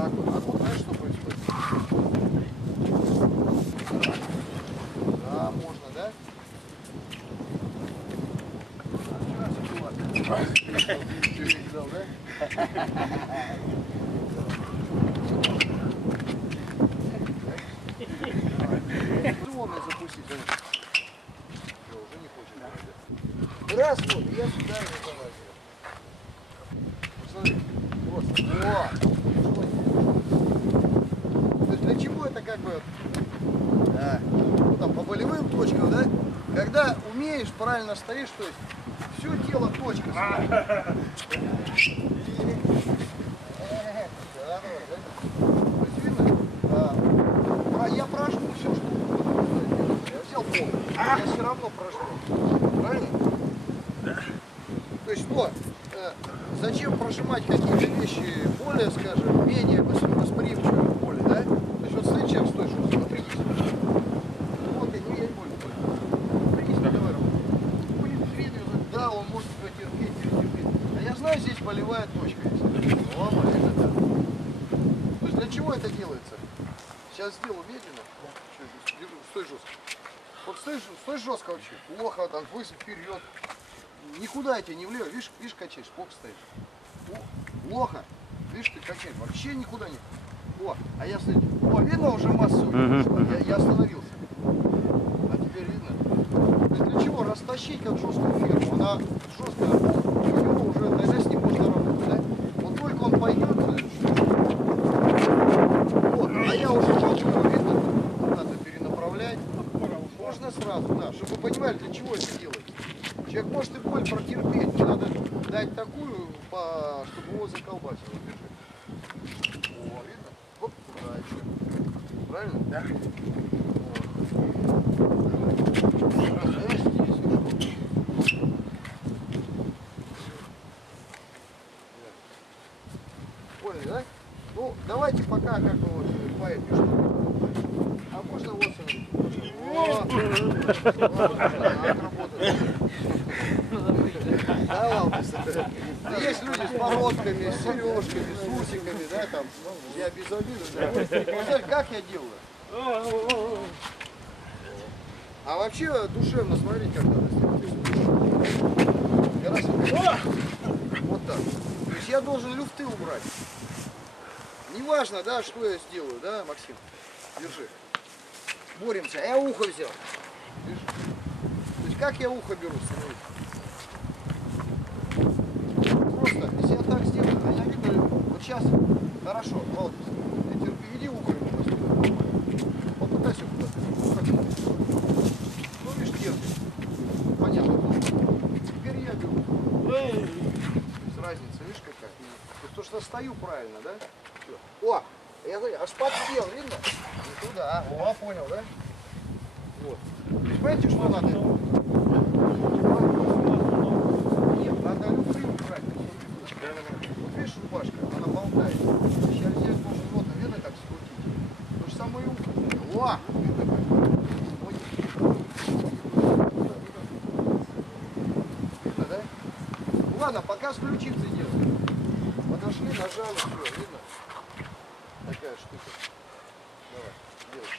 Так вот. А тут знаешь, что происходит? Да, можно, да? Ты видел, да? Вон запустить. Уже не хочет. Раз вот, я сюда не залазил. Посмотри. Вот. То есть для чего это как бы, ну, там, по болевым точкам, да? Когда умеешь, правильно стоишь, то есть все тело точка. Я прожму все, что я взял пол. Я все равно прожму. Правильно? То есть что? Зачем прожимать какие-то вещи более, скажем, менее восприимчивые к боли, да? То есть вот стоит сейчас, стой, что смотри. Вот, я не боль. Принеси, давай, будет хренью, да, он может потерпеть, перетерпеть. А я знаю, здесь болевая точка есть. Лома, это да. То есть для чего это делается? Сейчас сделаю медленно. Стой жестко. Вот стой жестко вообще. Плохо, там, выше, вперед. Никуда я тебя не влево. Видишь, качаешь, плохо стоишь. Плохо. Видишь, ты качаешь. Вообще никуда не. О, а я стою. О, видно уже массу. Я остановился. А теперь видно. То есть для чего? Растащить как жесткую ферму. Она жесткая, у него уже тогда с ним можно работать, да? Вот только он пойдет. Вот, а я уже могу, видно, надо перенаправлять. Можно сразу, да, чтобы вы понимали, для чего это делается. Человек может и боль протерпеть, но надо дать такую, чтобы его заколбасило. Держи. О, видно? Оп, дальше. Правильно? Да. Поняли, да? Ну, давайте пока как бы вот поэт что. А можно вот смотрите. Есть люди с породками, с сережками, с усиками, да, там, я без обиды, да. Знаешь, как я делаю? А вообще душевно смотреть, как надо сделать. Вот так. То есть я должен люфты убрать. Неважно, да, что я сделаю, да, Максим? Держи. Боремся. А я ухо взял. Видишь? То есть как я ухо беру, смотрите. Просто, если я так сделаю, а я видно, вот сейчас, хорошо, молодец. Веди ухо ему возьми. Попытайся куда-то. Ну, видишь, держи. Понятно. Теперь я беру. С разница, видишь, какая? То, что стою правильно, да? Все. О! Я говорю, аж подсел, видно? Не туда. О, понял, да? Вот. Понимаете, что надо? Нет, надо люфты убрать. Вот видишь, рубашка, она болтает. Сейчас здесь должен вот, видно, как скрутить. То же самое и ухо. О! Видно как? Видно, да? Ладно, пока с ключицы делаем. Подошли, нажали, все, видно? Такая штука. Давай, делай.